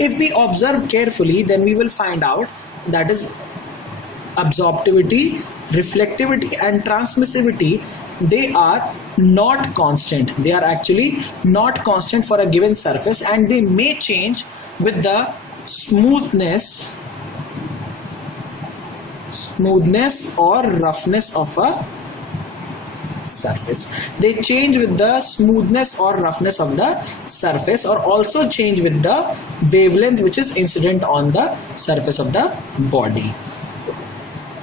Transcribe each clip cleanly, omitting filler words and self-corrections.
If we observe carefully, then we will find out that is absorptivity, reflectivity and transmissivity, they are not constant. They are actually not constant for a given surface, and they may change with the smoothness or roughness of a surface. They change with the smoothness or roughness of the surface, or also change with the wavelength which is incident on the surface of the body.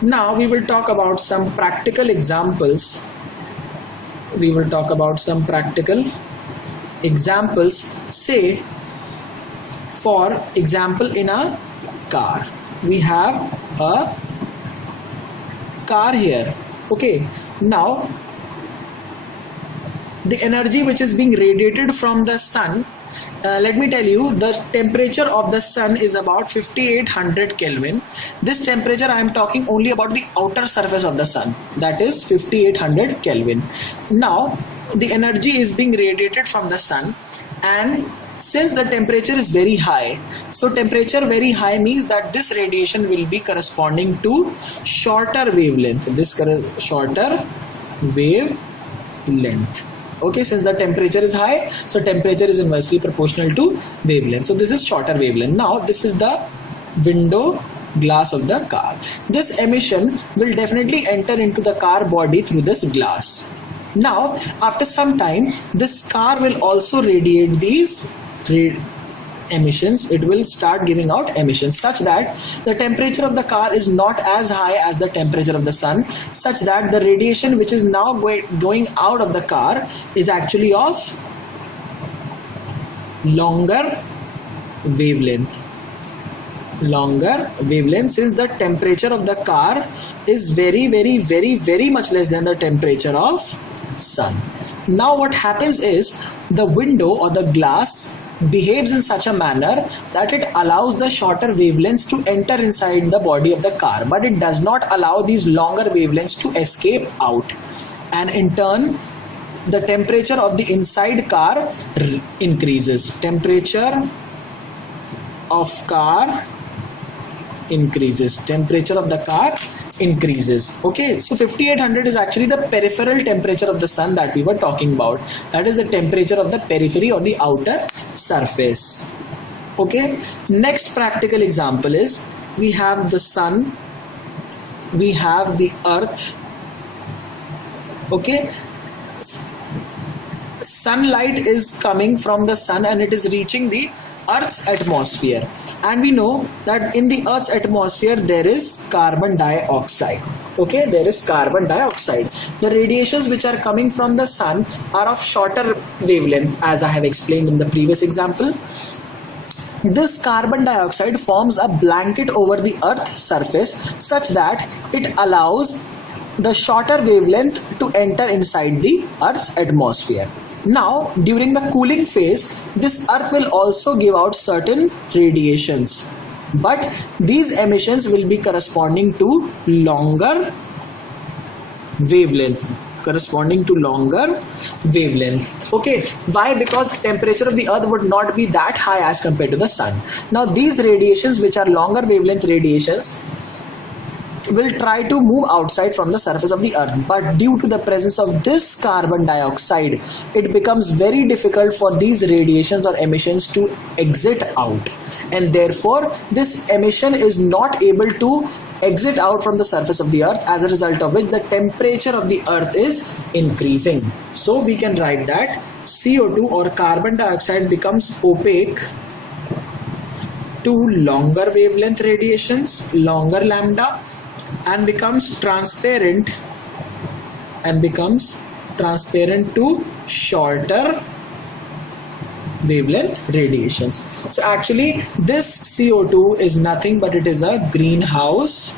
Now we will talk about some practical examples. Say, for example, in a car, we have a car here. Okay, now the energy which is being radiated from the sun, let me tell you, the temperature of the sun is about 5800 Kelvin. This temperature I am talking only about the outer surface of the sun, that is 5800 Kelvin. Now the energy is being radiated from the sun, and since the temperature is very high, so temperature very high means that this radiation will be corresponding to shorter wavelength, shorter wavelength. Okay, since the temperature is high, so temperature is inversely proportional to wavelength. So this is shorter wavelength. Now this is the window glass of the car. This emission will definitely enter into the car body through this glass. Now after some time, this car will also radiate these emissions. It will start giving out emissions such that the temperature of the car is not as high as the temperature of the sun, such that the radiation which is now going out of the car is actually of longer wavelength, since the temperature of the car is very much less than the temperature of sun. Now what happens is, the window or the glass behaves in such a manner that it allows the shorter wavelengths to enter inside the body of the car, but it does not allow these longer wavelengths to escape out, and in turn the temperature of the inside car increases. Temperature of the car increases. Okay, so 5800 is actually the peripheral temperature of the sun that we were talking about. That is the temperature of the periphery or the outer surface. Okay, next practical example is, we have the sun, we have the earth. Okay, sunlight is coming from the sun and it is reaching the Earth's atmosphere, and we know that in the Earth's atmosphere there is carbon dioxide. Okay, there is carbon dioxide. The radiations which are coming from the sun are of shorter wavelength, as I have explained in the previous example. This carbon dioxide forms a blanket over the Earth's surface such that it allows the shorter wavelength to enter inside the Earth's atmosphere. Now during the cooling phase, this Earth will also give out certain radiations, but these emissions will be corresponding to longer wavelength. Okay, why? Because the temperature of the Earth would not be that high as compared to the sun. Now these radiations, which are longer wavelength radiations, will try to move outside from the surface of the Earth, but due to the presence of this carbon dioxide, it becomes very difficult for these radiations or emissions to exit out, and therefore this emission is not able to exit out from the surface of the Earth, as a result of which the temperature of the Earth is increasing. So we can write that CO2 or carbon dioxide becomes opaque to longer wavelength radiations, longer lambda, and becomes transparent to shorter wavelength radiations. So actually this CO2 is nothing but it is a greenhouse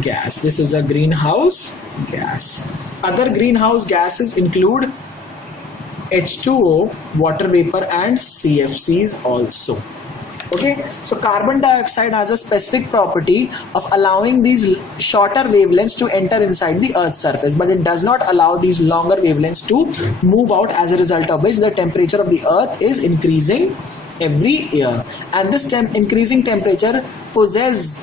gas. This is a greenhouse gas. Other greenhouse gases include H2O, water vapor, and CFCs also. Okay, so carbon dioxide has a specific property of allowing these shorter wavelengths to enter inside the Earth's surface, but it does not allow these longer wavelengths to move out, as a result of which the temperature of the Earth is increasing every year, and this increasing temperature poses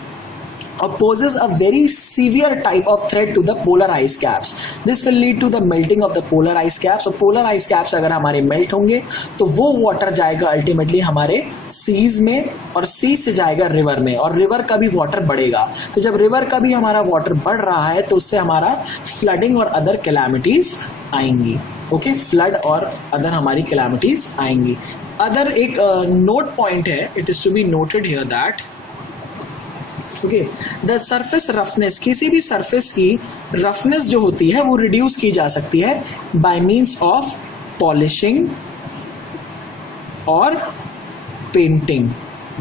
a very severe type of threat to the polar ice caps. This will lead to the melting of the polar ice caps. So polar ice caps अगर हमारे melt होंगे तो वो water जाएगा ultimately हमारे seize में, और सी से जाएगा रिवर में, और रिवर का भी वाटर बढ़ेगा. तो जब रिवर का भी हमारा वाटर बढ़ रहा है तो उससे हमारा फ्लडिंग और अदर कैलामिटीज आएंगी. ओके, फ्लड और अदर हमारी कैलामिटीज आएंगी. अदर एक नोट पॉइंट है, it is to be noted here that okay, the surface roughness, किसी भी सरफेस की रफनेस जो होती है वो रिड्यूस की जा सकती है बाय मींस ऑफ पॉलिशिंग और painting.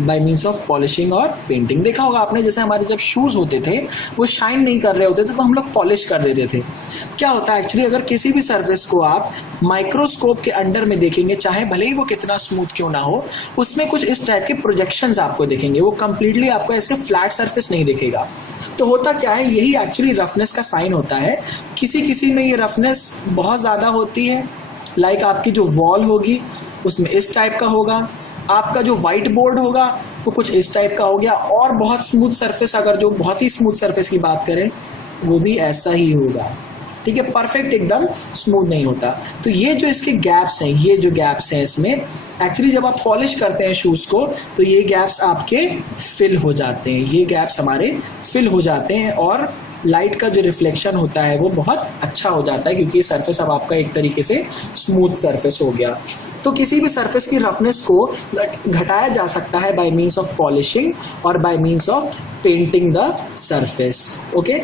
By means of polishing और पेंटिंग. देखा होगा आपने, जैसे हमारे जब शूज होते थे वो शाइन नहीं कर रहे होते थे तो हम लोग पॉलिश कर देते थे. क्या होता है एक्चुअली, अगर किसी भी सरफेस को आप माइक्रोस्कोप के अंडर में देखेंगे, चाहे भले ही वो कितना स्मूथ क्यों ना हो, उसमें कुछ इस टाइप के प्रोजेक्शंस आपको दिखेंगे. वो कंप्लीटली आपको ऐसे फ्लैट सरफेस नहीं दिखेगा. तो होता क्या है, यही एक्चुअली रफनेस का साइन होता है. किसी किसी में ये रफनेस बहुत ज़्यादा होती है, लाइक आपकी जो वॉल होगी उसमें इस टाइप का होगा, आपका जो व्हाइट बोर्ड होगा वो कुछ इस टाइप का हो गया, और बहुत स्मूथ सरफेस, अगर जो बहुत ही स्मूथ सरफेस की बात करें वो भी ऐसा ही होगा. ठीक है, परफेक्ट एकदम स्मूथ नहीं होता. तो ये जो इसके गैप्स हैं, ये जो गैप्स हैं इसमें एक्चुअली जब आप पॉलिश करते हैं शूज़ को तो ये गैप्स आपके फिल हो जाते हैं, ये गैप्स हमारे फिल हो जाते हैं, और लाइट का जो रिफ्लेक्शन होता है वो बहुत अच्छा हो जाता है, क्योंकि सरफेस अब आपका एक तरीके से स्मूथ सरफेस हो गया. तो किसी भी सरफेस की रफनेस को घटाया जा सकता है बाय मींस ऑफ पॉलिशिंग और by means of painting the surface. Okay.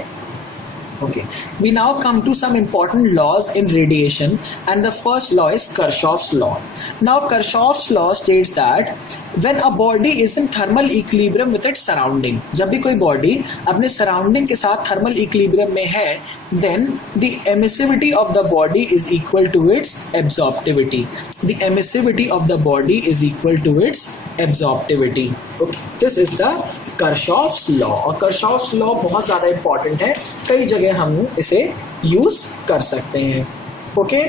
Okay, we now come to some important laws in radiation, and the first law is Kirchhoff's law. Now Kirchhoff's law states that when a body is in thermal equilibrium with its surrounding, जब भी कोई body अपने surrounding के साथ thermal equilibrium में है, then the emissivity of the body is equal to its absorptivity. The emissivity of the body is equal to its absorptivity. Okay, this is the Kirchhoff's law. और Kirchhoff's law बहुत ज़्यादा important है, कई जगह हम इसे यूज कर सकते हैं. ओके,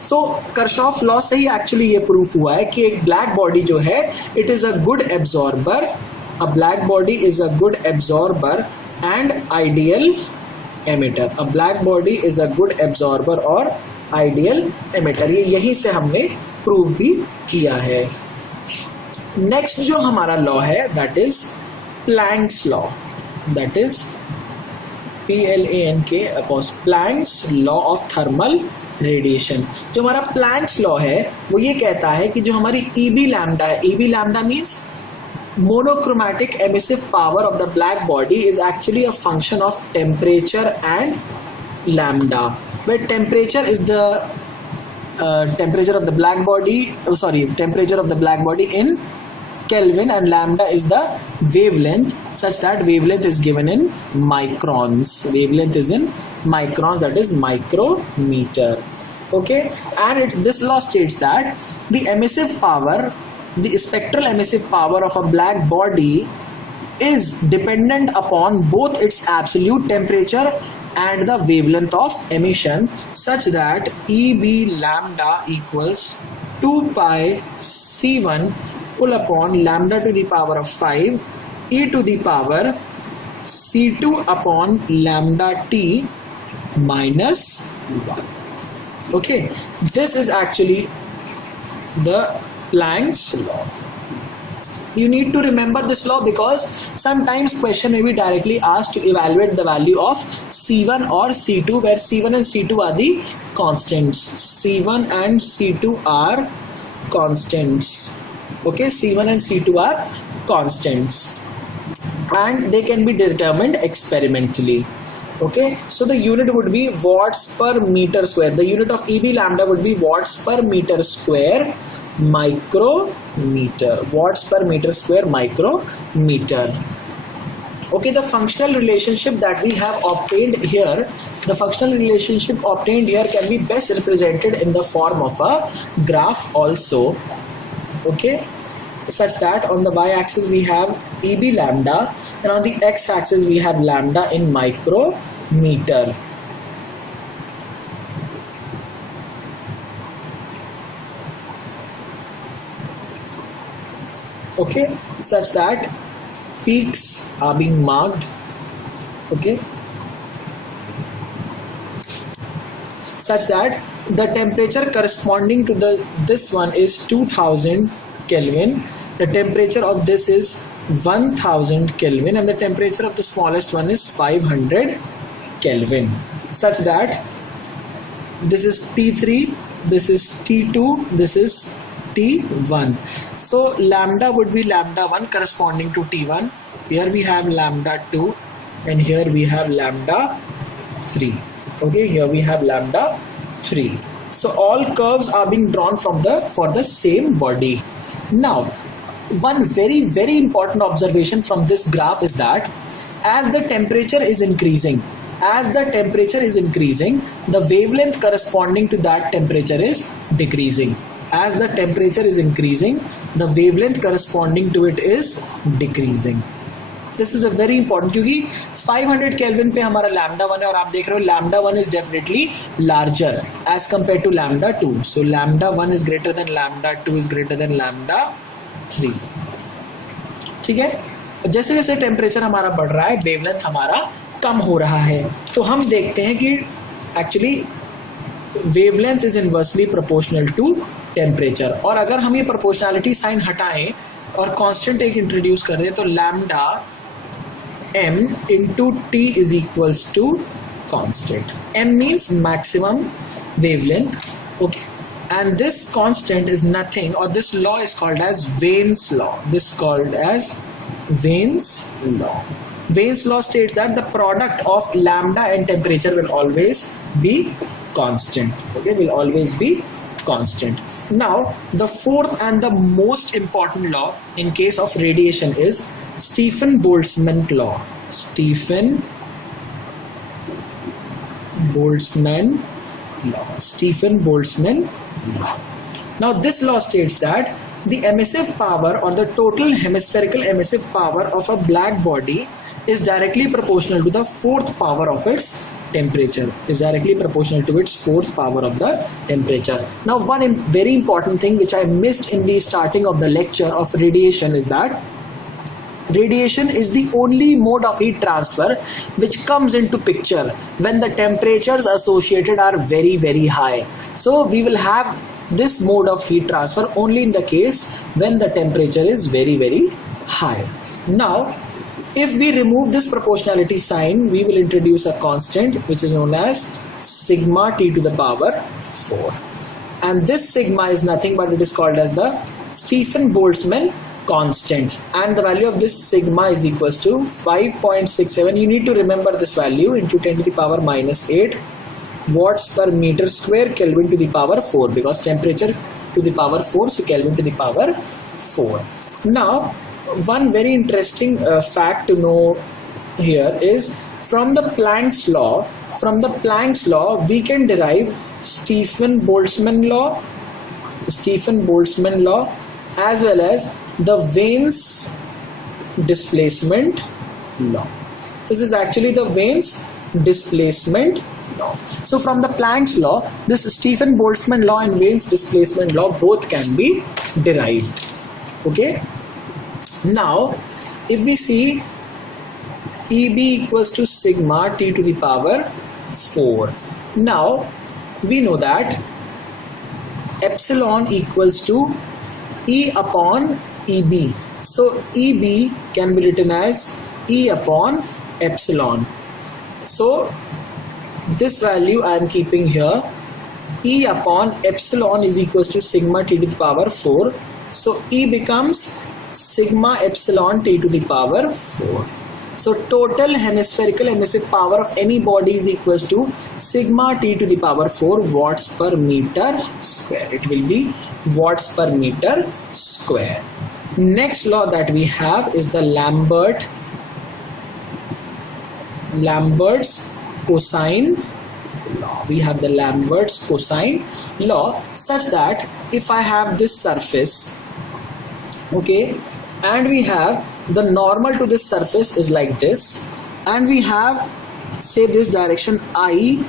सो Kirchhoff लॉ से ही एक्चुअली ये प्रूफ हुआ है कि एक ब्लैक बॉडी जो है it is a good absorber, a black body is a good absorber and ideal emitter. A black body is a good absorber और आइडियल एमिटर. ये यहीं से हमने प्रूव भी किया है. नेक्स्ट जो हमारा लॉ है that is planks law, that is PLANK planks law of thermal radiation. जो हमारा प्लैंक्स लॉ है वो ये कहता है कि जो हमारी EB लैम्डा है, EB lambda means monochromatic emissive power of the black body is actually a function of temperature and lambda, where temperature is the temperature of the black body, temperature of the black body in Kelvin, and lambda is the wavelength, such that wavelength is given in microns. Wavelength is in microns, that is micrometer. Okay, and this law states that the emissive power, the spectral emissive power of a black body is dependent upon both its absolute temperature and the wavelength of emission, such that EB lambda equals 2 pi C1 pull upon lambda to the power of 5 e to the power C2 upon lambda t minus 1. Okay, this is actually the Planck's law. You need to remember this law because sometimes question may be directly asked to evaluate the value of C1 or C2, where C1 and C2 are the constants. C1 and C2 are constants. Okay, C1 and C2 are constants and they can be determined experimentally. Okay, so the unit would be watts per meter square. The unit of EB lambda would be watts per meter square micrometer. Watts per meter square micrometer. Okay, the functional relationship that we have obtained here, the functional relationship obtained here can be best represented in the form of a graph also. Okay, such that on the y-axis we have EB lambda and on the x-axis we have lambda in micrometer. okay, such that peaks are being marked, okay, such that the temperature corresponding to this one is 2000 Kelvin, the temperature of this is 1000 Kelvin, and the temperature of the smallest one is 500 Kelvin, such that this is T3, this is T2, this is T1. So lambda would be lambda 1 corresponding to T1. Here we have lambda 2 and here we have lambda 3. Okay, here we have lambda 3. So all curves are being drawn from for the same body. Now, one very important observation from this graph is that as the temperature is increasing, the wavelength corresponding to that temperature is decreasing. As the temperature is increasing, the wavelength corresponding to it is decreasing. This is a very important, क्योंकि 500 Kelvin पे हमारा lambda 1 है और आप देख रहे हो lambda 1 is definitely larger as compared to lambda 2. So lambda 1 is greater than lambda 2 is greater than lambda 3. ठीक है, जैसे जैसे टेम्परेचर हमारा बढ़ रहा है वेवलेंथ हमारा कम हो रहा है, तो हम देखते हैं कि actually wavelength is inversely proportional to temperature. और अगर हम ये प्रोपोर्शनैलिटी साइन हटाएं और कांस्टेंट एक इंट्रोड्यूस कर दें तो lambda m into t is equals to constant. M means maximum wavelength, okay, and this constant is nothing, or this law is called as Vane's law. This is called as Vane's law. Vane's law states that the product of lambda and temperature will always be constant. Okay, will always be constant. Now, the fourth and the most important law in case of radiation is Stefan-Boltzmann law. Stefan-Boltzmann law. Now, this law states that the emissive power or the total hemispherical emissive power of a black body is directly proportional to the fourth power of its temperature. Now, one very important thing which I missed in the starting of the lecture of radiation is that radiation is the only mode of heat transfer which comes into picture when the temperatures associated are very high. So we will have this mode of heat transfer only in the case when the temperature is very high. Now, if we remove this proportionality sign, we will introduce a constant which is known as sigma t to the power 4, and this sigma is nothing but it is called as the Stefan-Boltzmann constant, and the value of this sigma is equals to 5.67. You need to remember this value into 10 to the power minus 8 watts per meter square Kelvin to the power 4, because temperature to the power 4, so Kelvin to the power 4. Now, one very interesting fact to know here is from the Planck's law we can derive Stefan-Boltzmann law as well as the Vane's displacement law. This is actually the Vane's displacement law. So from the Planck's law, this Stefan-Boltzmann law and Vane's displacement law both can be derived. Okay. Now, if we see EB equals to sigma t to the power 4. Now, we know that epsilon equals to E upon EB. So EB can be written as E upon epsilon. So this value I am keeping here. E upon epsilon is equals to sigma t to the power 4. So E becomes sigma epsilon t to the power 4. So total hemispherical emissive power of any body is equals to sigma t to the power 4 watts per meter square. It will be watts per meter square. Next law that we have is the Lambert's cosine law. We have the Lambert's cosine law such that if I have this surface, okay, and we have the normal to this surface is like this, and we have say this direction I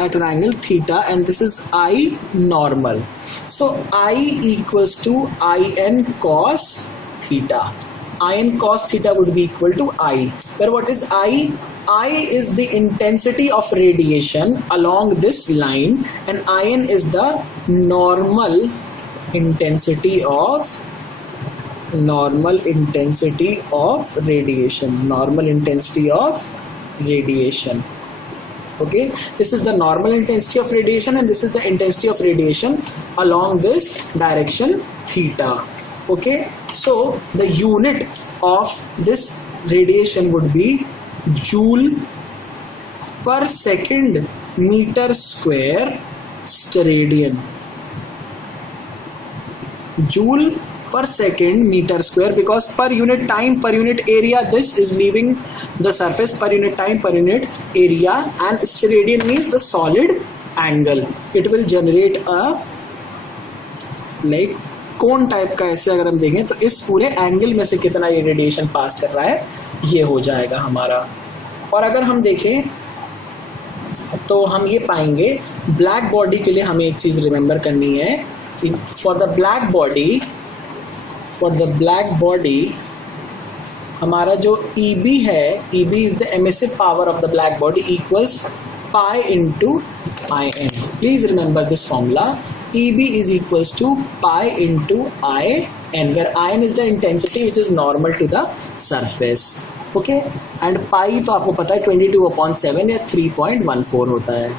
at an angle theta, and this is I normal. So I equals to in cos theta. In cos theta would be equal to I, where what is I? I is the intensity of radiation along this line, and In is the normal intensity of radiation. Okay, this is the normal intensity of radiation, and this is the intensity of radiation along this direction theta. Okay, so the unit of this radiation would be joule per second meter square steradian. Joule per second meter square, because per unit time, per unit area, this is leaving the surface, per unit time, per unit area, and steradian means the solid angle. It will generate a like cone type का. ऐसे अगर हम देखें तो इस पूरे angle में से कितना ये रेडिएशन पास कर रहा है, ये हो जाएगा हमारा. और अगर हम देखें तो हम ये पाएंगे ब्लैक बॉडी के लिए हमें एक चीज रिमेंबर करनी है कि फॉर द ब्लैक बॉडी हमारा जो EB है, EB is the emissive power of the black body equals pi into IN. Please remember this formula. EB is equals to pi into IN, where IN is the intensity which is normal to the surface. Okay, and pi तो आपको पता है 22/7 या 3.14 होता है.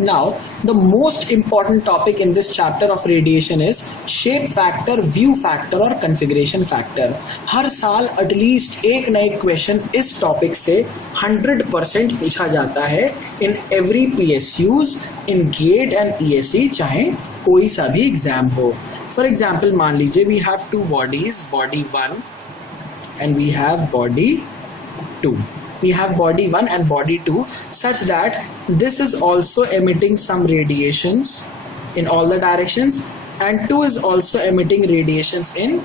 Now the most important topic in this chapter of radiation is shape factor, view factor और configuration factor. हर साल at least एक ना एक क्वेश्चन इस टॉपिक से 100% पूछा जाता है in every PSUs, in GATE and ESE, चाहे कोई सा भी एग्जाम हो. For example, मान लीजिए we have two bodies, body 1 and we have body 2. We have body 1 and body 2, such that this is also emitting some radiations in all the directions, and 2 is also emitting radiations in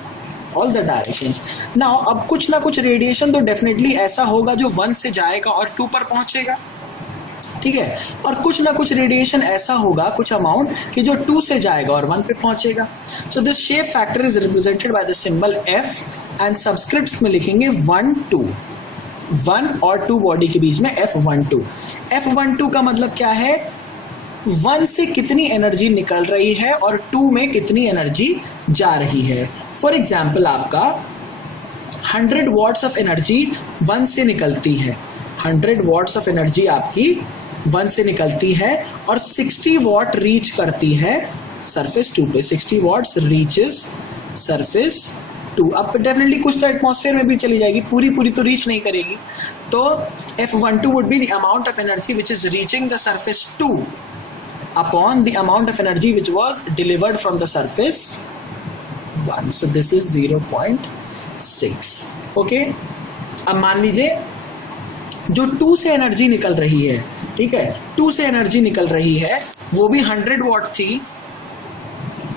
all the directions. Now अब कुछ ना कुछ radiation तो definitely ऐसा होगा जो 1 से जाएगा और 2 पर पहुंचेगा, ठीक है, और कुछ ना कुछ रेडिएशन ऐसा होगा कुछ अमाउंट कि जो 2 से जाएगा और 1 पे पहुंचेगा. So this shape factor is represented by the symbol F, and subscript में लिखेंगे 1 2. 1 और 2 बॉडी के बीच में F12. F12 का मतलब क्या है? 1 से कितनी एनर्जी निकल रही है और 2 में कितनी एनर्जी जा रही है. फॉर एग्जाम्पल आपका 100 वॉट्स ऑफ एनर्जी 1 से निकलती है. 100 वॉट्स ऑफ एनर्जी आपकी 1 से निकलती है और 60 वॉट रीच करती है सरफेस 2 पे. 60 वॉट्स रीचेस सरफेस 2. अब डेफिनेटली कुछ तो एटमॉस्फेयर में भी चली जाएगी, पूरी तो रीच नहीं करेगी. तो F12 would be the amount of energy which is reaching the surface 2 upon the amount of energy which was delivered from the surface 1. So this is 0.6. Okay, अब मान लीजिए जो 2 से एनर्जी निकल रही है, ठीक है, 2 से एनर्जी निकल रही है, वो भी 100 वॉट थी,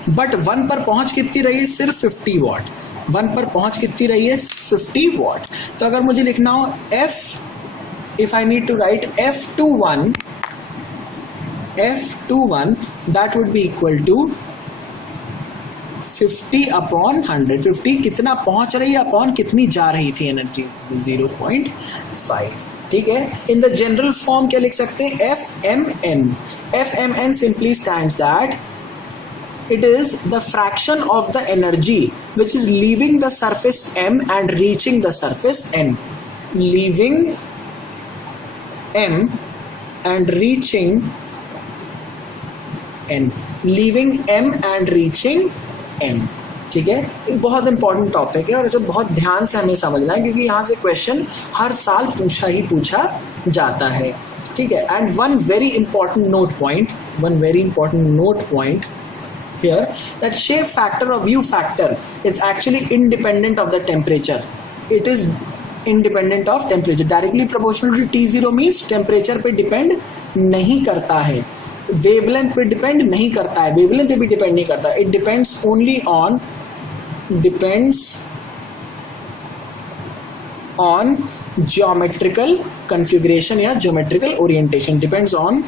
बट 1 पर पहुंच कितनी रही है? सिर्फ 50 वॉट. 1 पर पहुंच कितनी रही है? 50 वॉट. तो अगर मुझे लिखना हो if I need to write F21, that would be equal to 50 upon 100. 50 कितना पहुंच रही है अपॉन कितनी जा रही थी एनर्जी? 0.5. ठीक है. इन द जनरल फॉर्म क्या लिख सकते हैं? FMN. FMN simply stands that it is the fraction of the energy which is leaving the surface M and reaching the surface N. Leaving M and reaching N. Leaving M and reaching N. ठीक है, एक बहुत important topic है और इसे बहुत ध्यान से हमें समझना है क्योंकि यहाँ से क्वेश्चन हर साल पूछा जाता है. ठीक है. And one very important note point here, that shape factor or view factor is actually independent of the temperature. It is independent of temperature. Directly proportional to T0 means temperature पे depend नहीं करता है, wavelength पे depend नहीं करता है, wavelength पे भी depend नहीं करता. It depends only on geometrical configuration या geometrical orientation. Depends on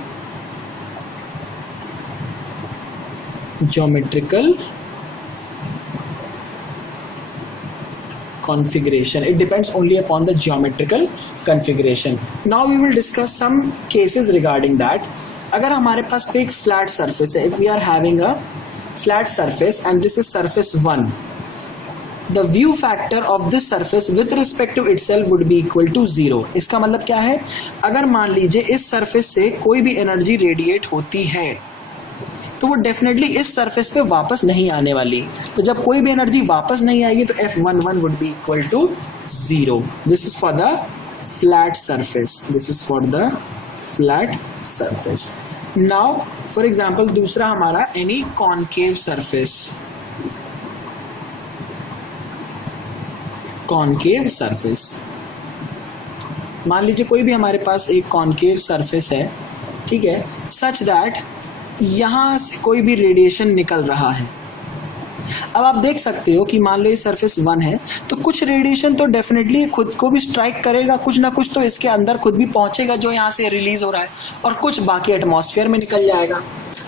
geometrical configuration. It depends only upon the geometrical configuration. Now we will discuss some cases regarding that. अगर हमारे पास कोई एक flat surface है, if we are having a flat surface and this is surface 1, the view factor of this surface with respect to itself would be equal to 0. इसका मतलब क्या है, अगर मान लीजिए इस surface से कोई भी एनर्जी रेडिएट होती है तो वो डेफिनेटली इस सरफेस पे वापस नहीं आने वाली. तो जब कोई भी एनर्जी वापस नहीं आएगी तो F11 would be equal to 0. This is for the flat surface. This is for the flat surface. Now for example दूसरा हमारा any concave surface. Concave surface, मान लीजिए कोई भी हमारे पास एक कॉनकेव सरफेस है, ठीक है, सच दैट यहाँ से कोई भी रेडिएशन निकल रहा है. अब आप देख सकते हो कि मान लो ये सरफेस 1 है तो कुछ रेडिएशन तो डेफिनेटली खुद को भी स्ट्राइक करेगा, कुछ ना कुछ तो इसके अंदर खुद भी पहुंचेगा जो यहाँ से रिलीज हो रहा है, और कुछ बाकी एटमॉस्फेयर में निकल जाएगा.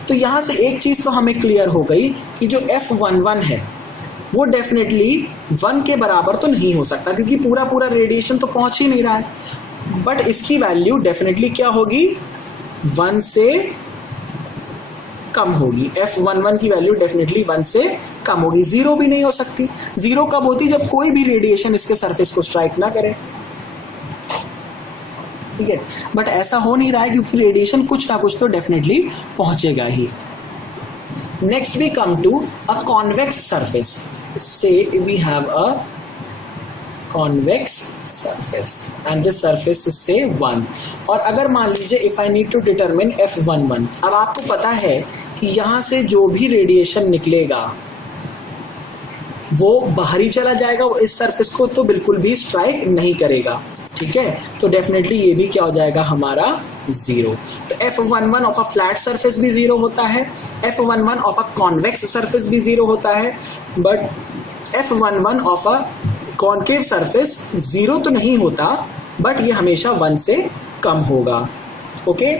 तो यहाँ से एक चीज़ तो हमें क्लियर हो गई कि जो F11 है वो डेफिनेटली 1 के बराबर तो नहीं हो सकता क्योंकि पूरा रेडिएशन तो पहुँच ही नहीं रहा है. बट इसकी वैल्यू डेफिनेटली क्या होगी, 1 से कम होगी. F11 की वैल्यू डेफिनेटली 1 से कम होगी. 0 भी नहीं हो सकती. 0 कब होती, जब कोई भी रेडिएशन इसके सरफेस को स्ट्राइक ना करे. ठीक है, बट ऐसा हो नहीं रहा है क्योंकि रेडिएशन कुछ ना कुछ तो डेफिनेटली पहुंचेगा ही. Next we come to a convex surface. Say we have a convex surface and this surface is say 1. और अगर मान लीजिए if I need to determine F11, अब आपको पता है कि यहाँ से जो भी रेडिएशन निकलेगा वो बाहर ही चला जाएगा, वो इस सरफेस को तो बिल्कुल भी स्ट्राइक नहीं करेगा. ठीक है, तो डेफिनेटली ये भी क्या हो जाएगा हमारा 0. तो F11 of a flat surface भी 0 होता है, F11 of a convex surface भी 0 होता है, but F11 of a concave surface 0 तो नहीं होता, बट ये हमेशा 1 से कम होगा. ओके,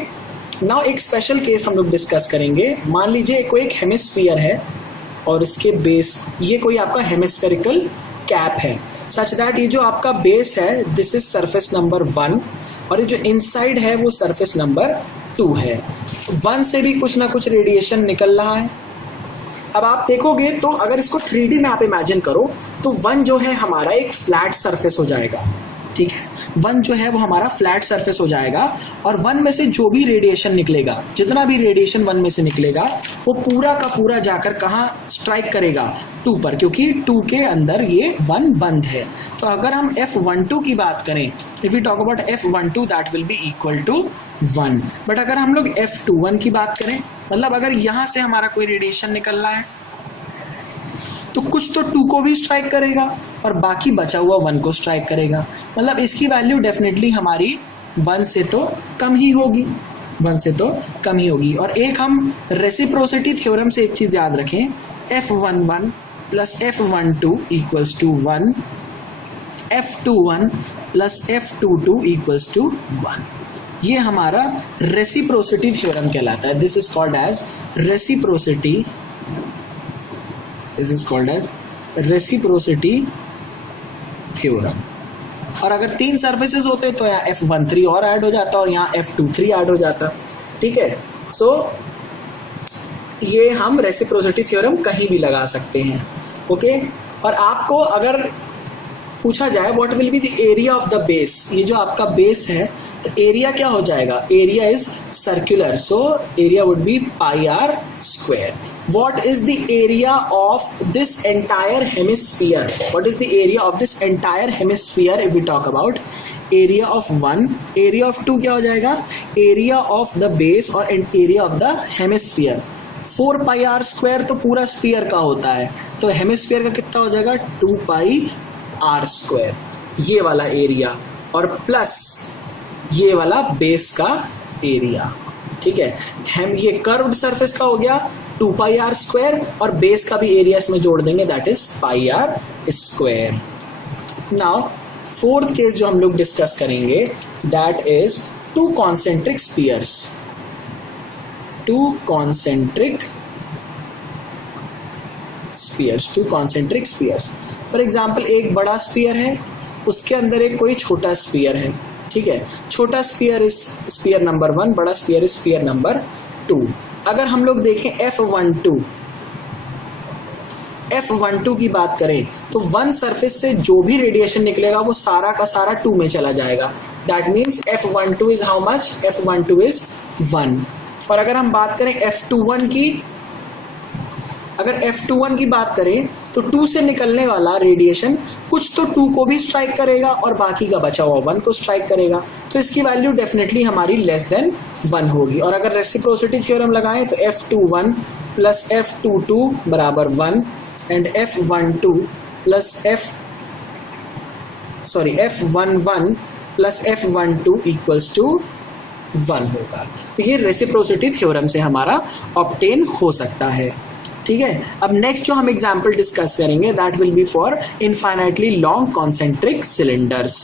नाउ एक स्पेशल केस हम लोग डिस्कस करेंगे. मान लीजिए कोई एक हेमिस्फीयर है और इसके बेस, ये कोई आपका हेमिस्फेरिकल कैप है, सच दैट ये जो आपका बेस है दिस इज सरफेस नंबर 1 और ये जो इनसाइड है वो सरफेस नंबर 2 है. 1 से भी कुछ ना कुछ रेडिएशन निकल रहा है. अब आप देखोगे तो अगर इसको 3D में आप इमेजिन करो तो 1 जो है हमारा एक फ्लैट सरफेस हो जाएगा. ठीक है, 1 जो है वो हमारा फ्लैट सरफेस हो जाएगा और 1 में से जो भी रेडिएशन निकलेगा, जितना भी रेडिएशन 1 में से निकलेगा वो पूरा का पूरा जाकर कहाँ स्ट्राइक करेगा, 2 पर, क्योंकि 2 के अंदर ये 1 बंद है. तो अगर हम F12 की बात करें, if you talk about F12 that will be equal to 1. But अगर हम लोग F21 की बात करें, मतलब अगर यहाँ से हमारा कोई रेडिएशन निकल रहा है तो कुछ तो 2 को भी स्ट्राइक करेगा और बाकी बचा हुआ 1 को स्ट्राइक करेगा. मतलब इसकी वैल्यू डेफिनेटली हमारी 1 से तो कम ही होगी, 1 से तो कम ही होगी. और एक हम रेसिप्रोसिटी थ्योरम से एक चीज़ याद रखें, F11 plus F12 equals to 1, F21 plus F22 equals to 1. ये हमारा रेसिप्रोसिटी थ्योरम कहलाता है. This is called as reciprocity. This is called as reciprocity theorem. और अगर 3 सरफेसेस होते तो यहाँ F13 और ऐड हो जाता और यहाँ F23 ऐड हो जाता. ठीक है, सो ये हम रेसिप्रोसिटी थ्योरम कहीं भी लगा सकते हैं. ओके, और आपको अगर पूछा जाए what will be the area of the base, ये जो आपका बेस है तो एरिया क्या हो जाएगा, area is circular, so area would be pi r square. What is the area of this entire hemisphere? What is the area of this entire hemisphere if we talk about area of 1, area of 2 क्या हो जाएगा, area of the base और area of the hemisphere. 4 pi r square तो पूरा sphere का होता है, तो हेमिस्फीयर का कितना हो जाएगा 2 pi r square, ये वाला एरिया, और प्लस ये वाला बेस का एरिया. ठीक है, हम ये कर्व्ड सरफेस का हो गया 2 pi r स्क्वायर और बेस का भी एरिया इसमें जोड़ देंगे that is pi r square. Now fourth case जो हम लोग डिस्कस करेंगे that is 2 concentric spheres. 2 concentric spheres, 2 concentric spheres. For example एक बड़ा स्पीयर है, उसके अंदर एक कोई छोटा स्पीयर है, ठीक है। छोटा स्पीयर इज स्पीयर नंबर 1, बड़ा स्पीयर इज स्पीयर नंबर 2। अगर हम लोग देखें F12 की बात करें तो वन सरफेस से जो भी रेडिएशन निकलेगा वो सारा का सारा 2 में चला जाएगा। That means F12 is how much? F12 is 1। और अगर हम बात करें F21 की, अगर F21 की बात करें तो 2 से निकलने वाला रेडिएशन कुछ तो 2 को भी स्ट्राइक करेगा और बाकी का बचा हुआ 1 को स्ट्राइक करेगा, तो इसकी वैल्यू डेफिनेटली हमारी लेस देन 1 होगी। और अगर रेसिप्रोसिटी थ्योरम लगाएं तो F21 प्लस F22 बराबर 1 and F12 plus F11 plus F12 equals to 1 होगा। तो ये रेसिप्रोसिटी थ्योरम से हमारा ऑब्टेन हो सकता है, ठीक है। अब नेक्स्ट जो हम एग्जाम्पल डिस्कस करेंगे that will B for infinitely long concentric cylinders.